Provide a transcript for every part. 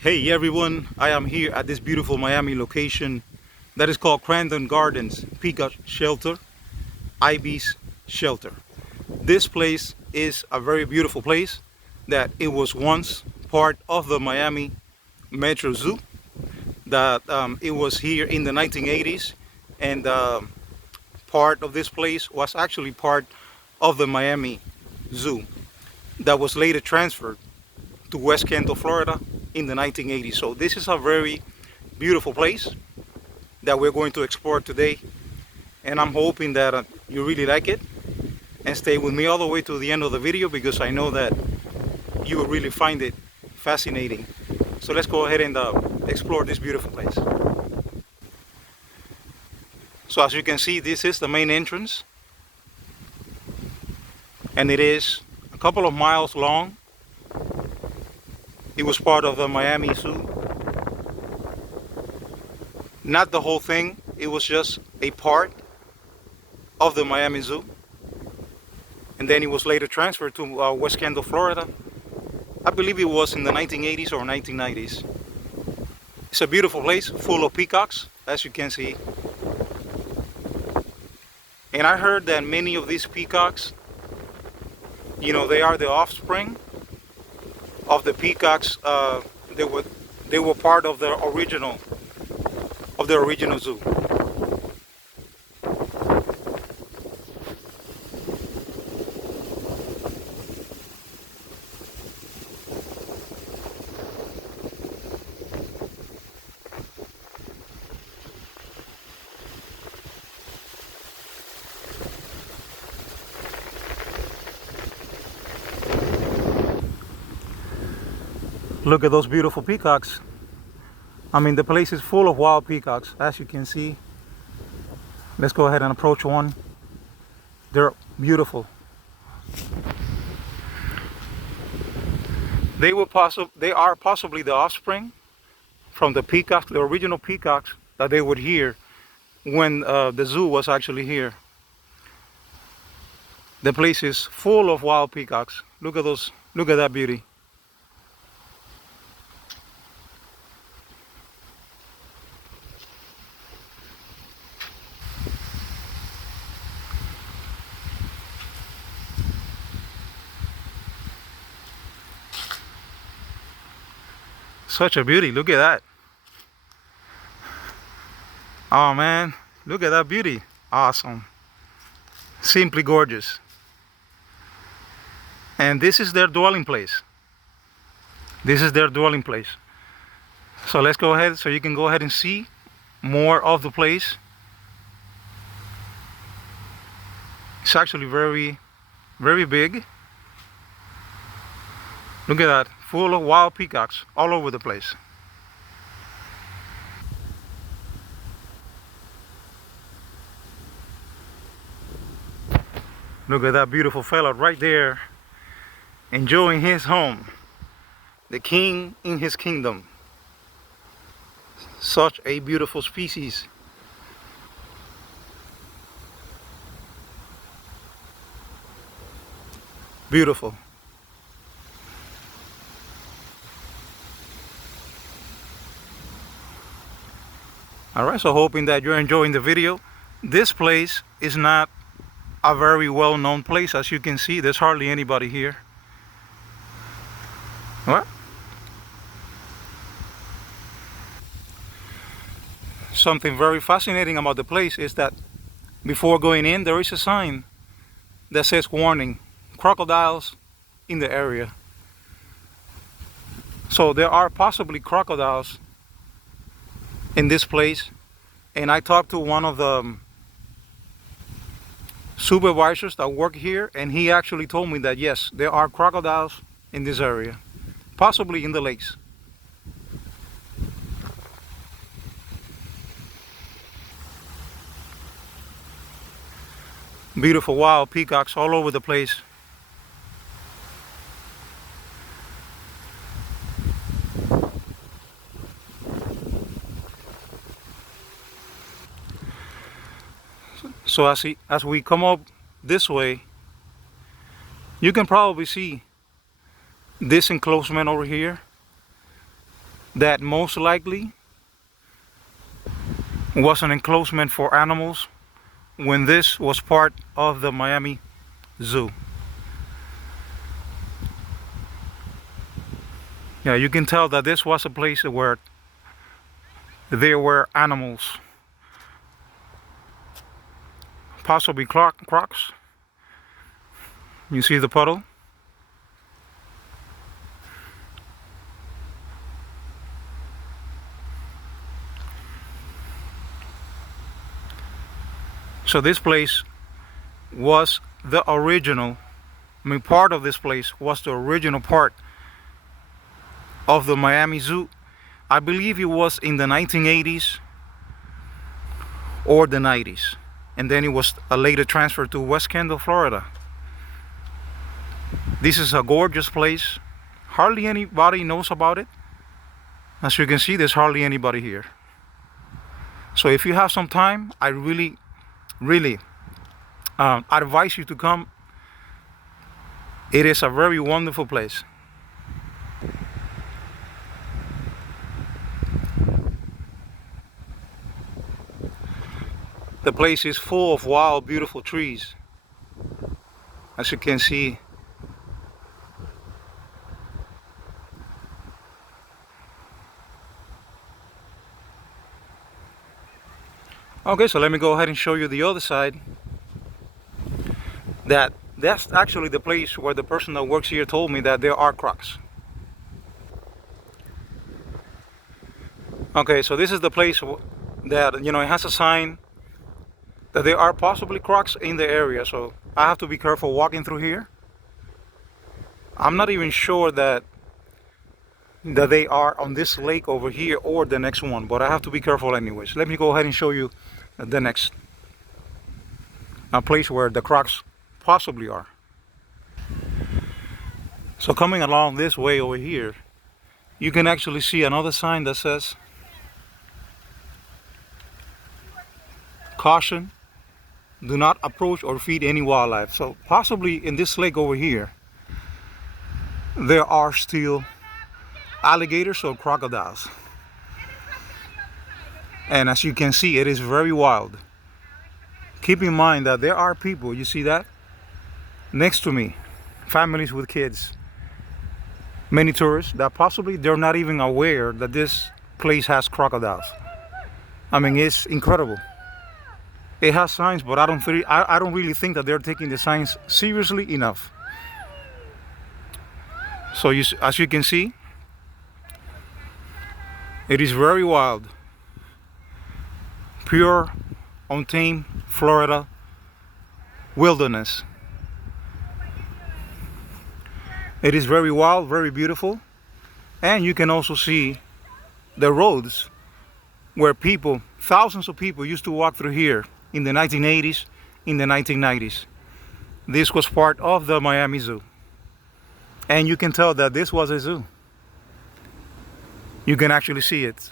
Hey everyone, I am here at this beautiful Miami location that is called Crandon Gardens Peacock Shelter, IB's Shelter. This place is a very beautiful place that it was once part of the Miami Metro Zoo, that it was here in the 1980s, and part of this place was actually part of the Miami Zoo that was later transferred to West Kendall, Florida in the 1980s. So this is a very beautiful place that we're going to explore today, and I'm hoping that you really like it and stay with me all the way to the end of the video, because I know that you will really find it fascinating. So let's go ahead and explore this beautiful place. So as you can see, this is the main entrance, and it is a couple of miles long. It was part of the Miami Zoo. Not the whole thing, it was just a part of the Miami Zoo. And then it was later transferred to West Kendall, Florida. I believe it was in the 1980s or 1990s. It's a beautiful place full of peacocks, as you can see. And I heard that many of these peacocks, they are the offspring of the peacocks. They were part of the original zoo. Look at those beautiful peacocks. I mean, the place is full of wild peacocks, as you can see. Let's go ahead and approach one. They're beautiful. They are possibly the offspring from the peacocks, the original peacocks that they would hear when the zoo was actually here. The place is full of wild peacocks. Look at those, look at that beauty. Such a beauty, look at that. Oh man, look at that beauty. Awesome. Simply gorgeous. And this is their dwelling place. This is their dwelling place. So let's go ahead, so you can go ahead and see more of the place. It's actually very, very big. Look at that, full of wild peacocks all over the place. Look at that beautiful fella right there, enjoying his home. The king in his kingdom. Such a beautiful species. Beautiful. Alright, so hoping that you're enjoying the video. This place is not a very well-known place. As you can see, there's hardly anybody here. What? Something very fascinating about the place is that before going in, there is a sign that says warning, crocodiles in the area. So there are possibly crocodiles in this place, and I talked to one of the supervisors that work here, and he actually told me that yes, there are crocodiles in this area, possibly in the lakes. Beautiful wild peacocks all over the place. So as we come up this way, you can probably see this enclosement over here. that most likely was an enclosement for animals when this was part of the Miami Zoo. Yeah, you can tell that this was a place where there were animals, possibly crocs. You see the puddle? So this place was the original, part of this place was the original part of the Miami Zoo. I believe it was in the 1980s or the 90s. And then it was later transferred to West Kendall, Florida. This is a gorgeous place. Hardly anybody knows about it. As you can see, there's hardly anybody here. So if you have some time, I really advise you to come. It is a very wonderful place. The place is full of wild, beautiful trees. As you can see. Okay, so let me go ahead and show you the other side. That's actually the place where the person that works here told me that there are crocs. Okay, so this is the place that, it has a sign that there are possibly crocs in the area, so I have to be careful walking through here. I'm not even sure that they are on this lake over here or the next one, but I have to be careful anyways. Let me go ahead and show you the next place where the crocs possibly are. So coming along this way over here, you can actually see another sign that says caution, do not approach or feed any wildlife. So possibly in this lake over here there are still alligators or crocodiles. And as you can see, it is very wild. Keep in mind that there are people, you see that? Next to me, families with kids. Many tourists that possibly they're not even aware that this place has crocodiles. I mean, it's incredible. It has signs, but I don't really think that they're taking the signs seriously enough. So as you can see, it is very wild. Pure, untamed Florida wilderness. It is very wild, very beautiful. And you can also see the roads where people, thousands of people used to walk through here in the 1980s, in the 1990s. This was part of the Miami Zoo. And you can tell that this was a zoo. You can actually see it.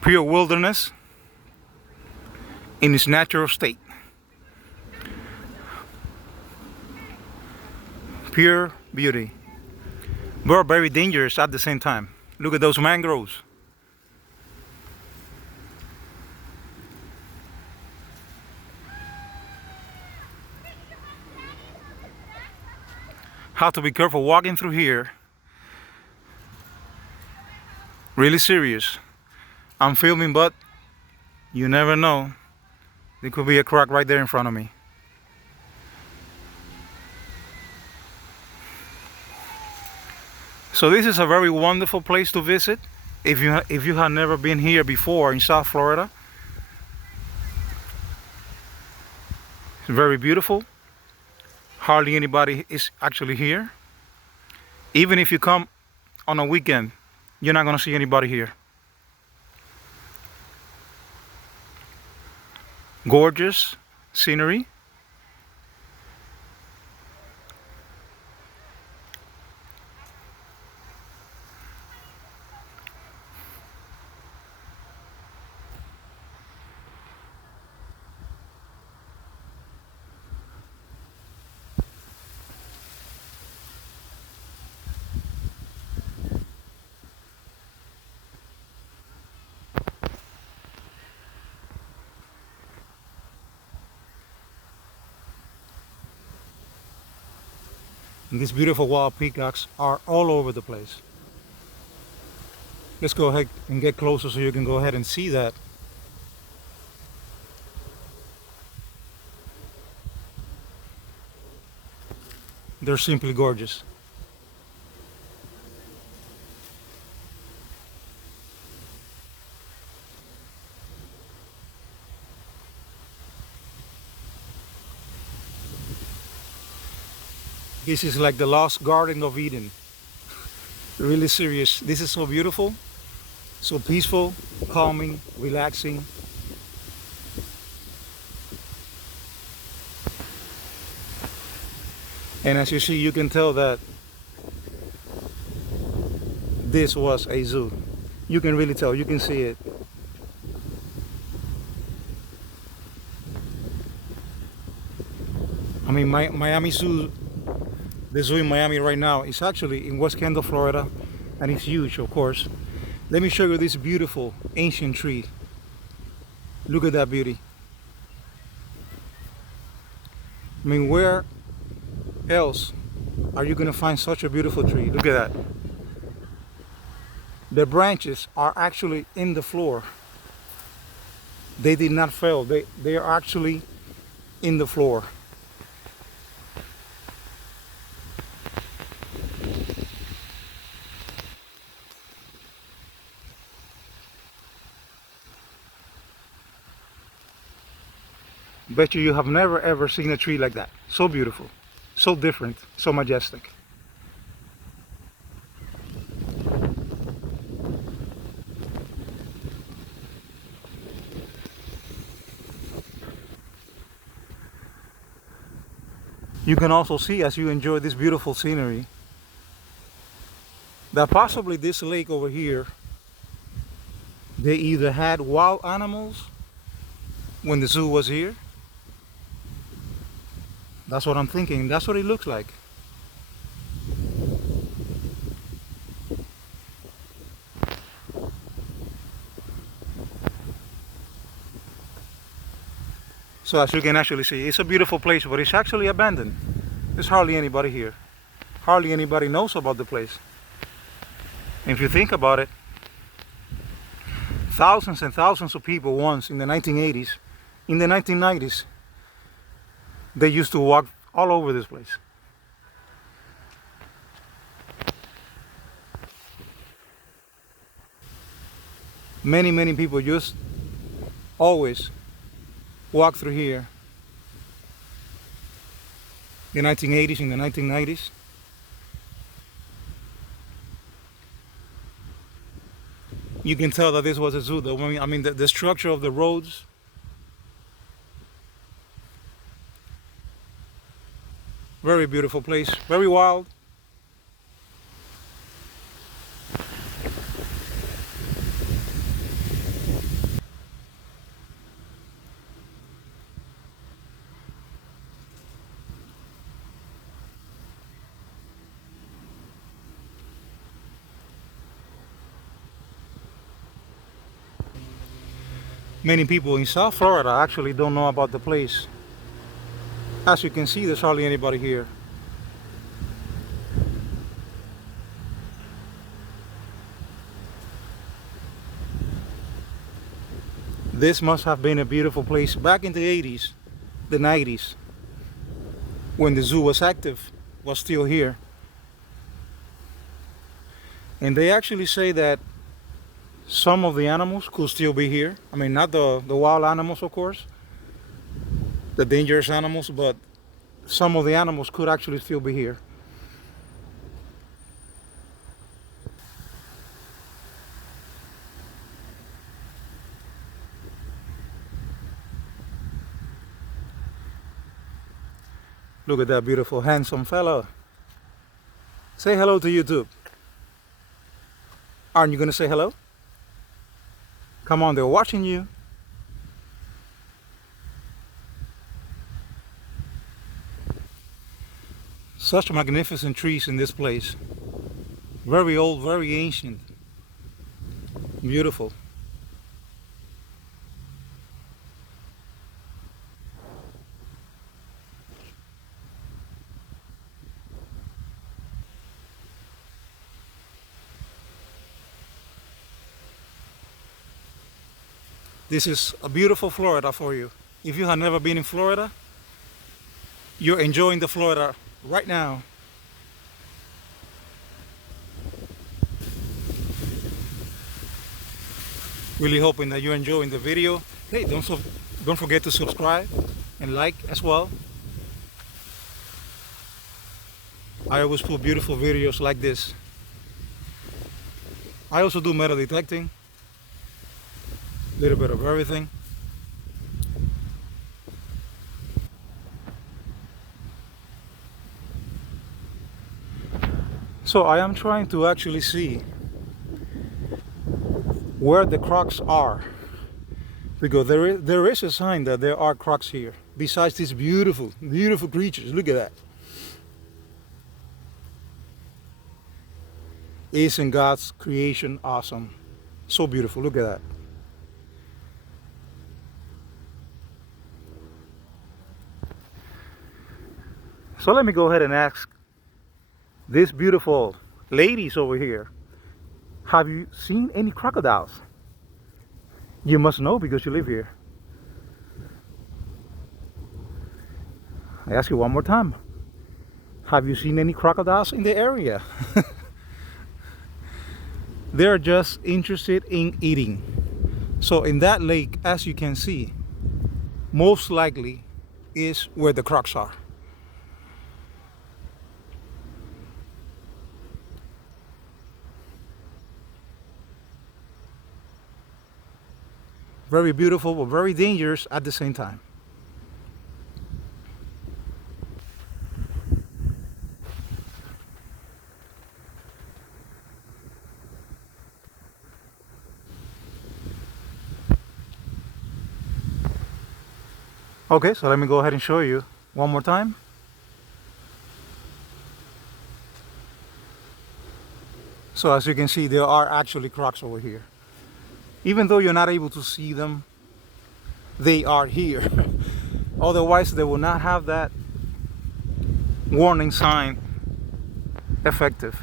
Pure wilderness in its natural state. Pure beauty. But very dangerous at the same time. Look at those mangroves. Have to be careful walking through here. Really serious. I'm filming, but you never know. There could be a croc right there in front of me. So this is a very wonderful place to visit if you have never been here before in South Florida. It's very beautiful. Hardly anybody is actually here. Even if you come on a weekend, you're not gonna see anybody here. Gorgeous scenery. And these beautiful wild peacocks are all over the place. Let's go ahead and get closer so you can go ahead and see that. They're simply gorgeous. This is like the lost Garden of Eden. Really serious. This is so beautiful, so peaceful, calming, relaxing. And as you see, you can tell that this was a zoo. You can really tell, you can see it. I mean, Miami Zoo, the zoo in Miami right now is actually in West Kendall, Florida, and it's huge, of course. Let me show you this beautiful ancient tree. Look at that beauty. I mean, where else are you gonna find such a beautiful tree? Look at that. The branches are actually in the floor. They did not fail. They are actually in the floor. Bet you have never ever seen a tree like that. So beautiful, so different, so majestic. You can also see, as you enjoy this beautiful scenery, that possibly this lake over here, they either had wild animals when the zoo was here. That's what I'm thinking. That's what it looks like. So as you can actually see, it's a beautiful place, but it's actually abandoned. There's hardly anybody here. Hardly anybody knows about the place. And if you think about it, thousands and thousands of people once in the 1980s, in the 1990s, they used to walk all over this place. Many people just always walk through here. The 1980s, in the 1990s. You can tell that this was a zoo. I mean, the structure of the roads. Very beautiful place. Very wild. Many people in South Florida actually don't know about the place. As you can see, there's hardly anybody here. This must have been a beautiful place back in the 80s, the 90s, when the zoo was active, was still here. And they actually say that some of the animals could still be here. I mean, not the wild animals, of course, the dangerous animals, but some of the animals could actually still be here. Look at that beautiful, handsome fella. Say hello to YouTube. Aren't you gonna say hello? Come on, they're watching you. Such magnificent trees in this place. Very old, very ancient. Beautiful. This is a beautiful Florida for you. If you have never been in Florida, you're enjoying the Florida right now. Really hoping that you're enjoying the video. Hey, don't forget to subscribe and like as well. I always put beautiful videos like this. I also do metal detecting, a little bit of everything. So I am trying to actually see where the crocs are, because there is a sign that there are crocs here, besides these beautiful creatures. Look at that. Isn't God's creation awesome? So beautiful. Look at that. So let me go ahead and ask these beautiful ladies over here, have you seen any crocodiles? You must know because you live here. I ask you one more time. Have you seen any crocodiles in the area? They're just interested in eating. So in that lake, as you can see, most likely is where the crocs are. Very beautiful, but very dangerous at the same time. Okay, so let me go ahead and show you one more time. So as you can see, there are actually crocs over here. Even though you're not able to see them, they are here. Otherwise, they will not have that warning sign effective.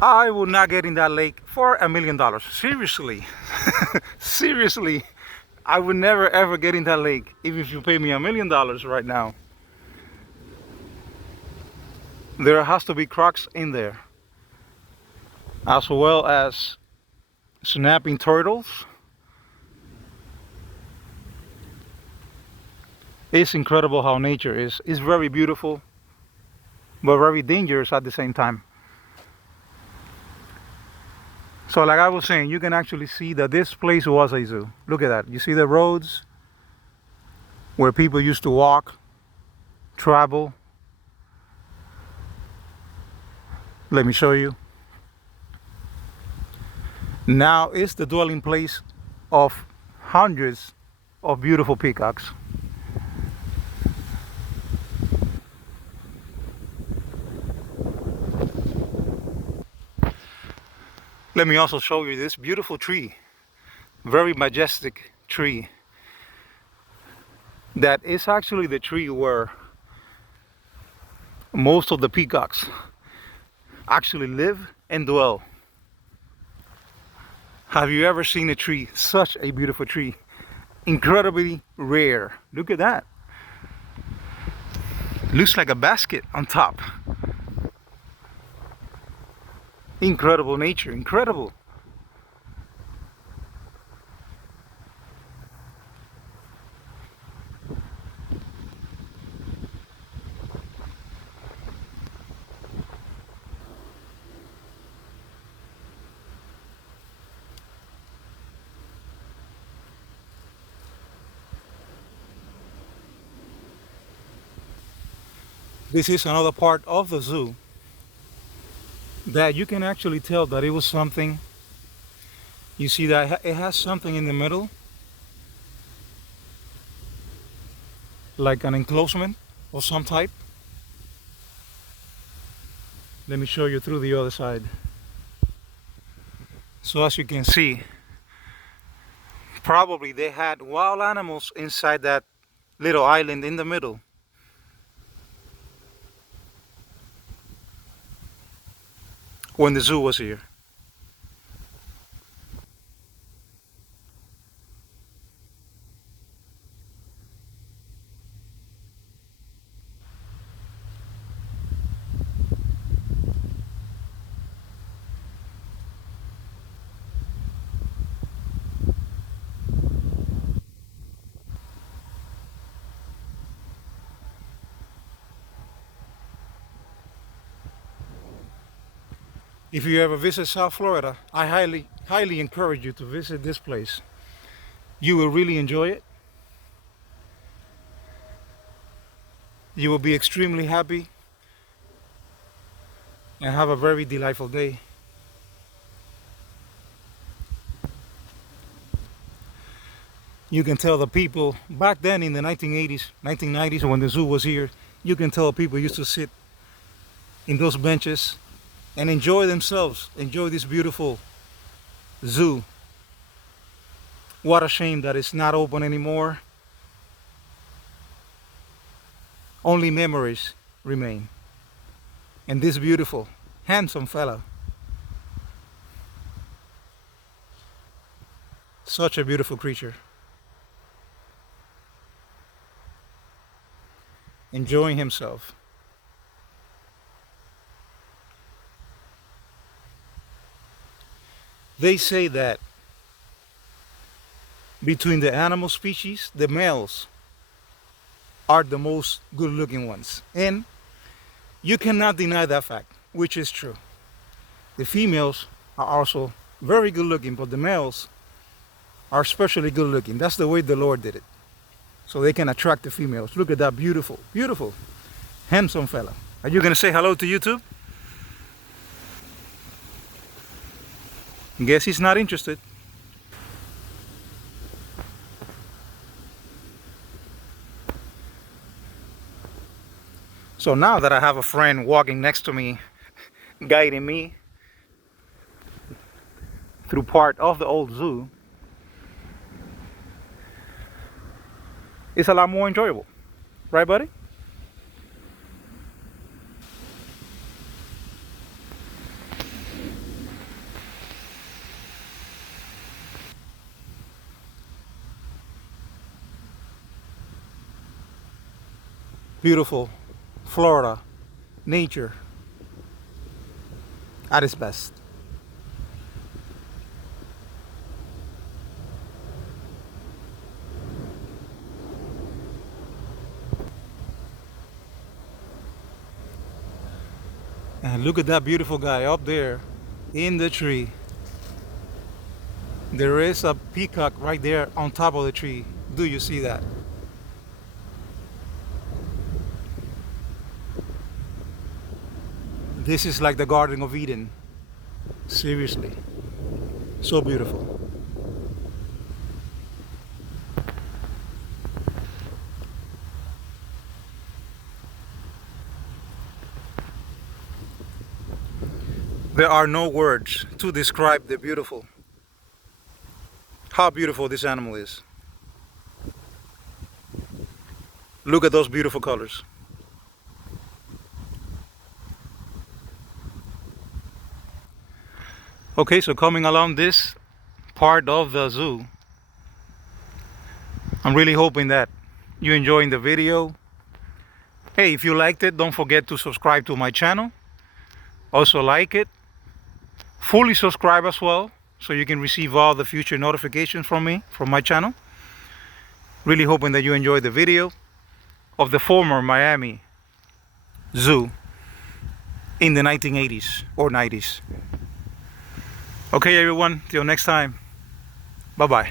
I would not get in that lake for $1 million. Seriously. Seriously. I would never ever get in that lake, even if you pay me $1 million right now. There has to be crocs in there, as well as snapping turtles. It's incredible how nature is. It's very beautiful, but very dangerous at the same time. So like I was saying, you can actually see that this place was a zoo. Look at that. You see the roads where people used to walk, travel. Let me show you. Now it's the dwelling place of hundreds of beautiful peacocks. Let me also show you this beautiful tree, very majestic tree. That is actually the tree where most of the peacocks actually live and dwell. Have you ever seen a tree, such a beautiful tree? Incredibly rare. Look at that. Looks like a basket on top. Incredible nature, incredible. This is another part of the zoo that you can actually tell that it was something. You see that it has something in the middle, like an enclosement of some type. Let me show you through the other side. So as you can see, probably they had wild animals inside that little island in the middle. when the zoo was here. If you ever visit South Florida, I highly encourage you to visit this place. You will really enjoy it. You will be extremely happy and have a very delightful day. You can tell the people back then in the 1980s, 1990s, when the zoo was here, you can tell people used to sit in those benches and enjoy themselves, enjoy this beautiful zoo. What a shame that it's not open anymore. Only memories remain. And this beautiful, handsome fella, such a beautiful creature, enjoying himself. They say that between the animal species, the males are the most good looking ones. And you cannot deny that fact, which is true. The females are also very good looking, but the males are especially good looking. That's the way the Lord did it. So they can attract the females. Look at that beautiful, beautiful, handsome fella. Are you going to say hello to YouTube? Guess he's not interested. So now that I have a friend walking next to me, guiding me through part of the old zoo, it's a lot more enjoyable. Right, buddy? Beautiful Florida nature at its best. And look at that beautiful guy up there in the tree. There is a peacock right there on top of the tree. Do you see that? This is like the Garden of Eden. Seriously. So beautiful. There are no words to describe the beautiful, how beautiful this animal is. Look at those beautiful colors. Okay, so coming along this part of the zoo, I'm really hoping that you're enjoying the video. Hey, if you liked it, don't forget to subscribe to my channel. Also like it. Fully subscribe as well, so you can receive all the future notifications from me, from my channel. Really hoping that you enjoyed the video of the former Miami Zoo in the 1980s or 90s. Okay everyone, till next time. Bye-bye.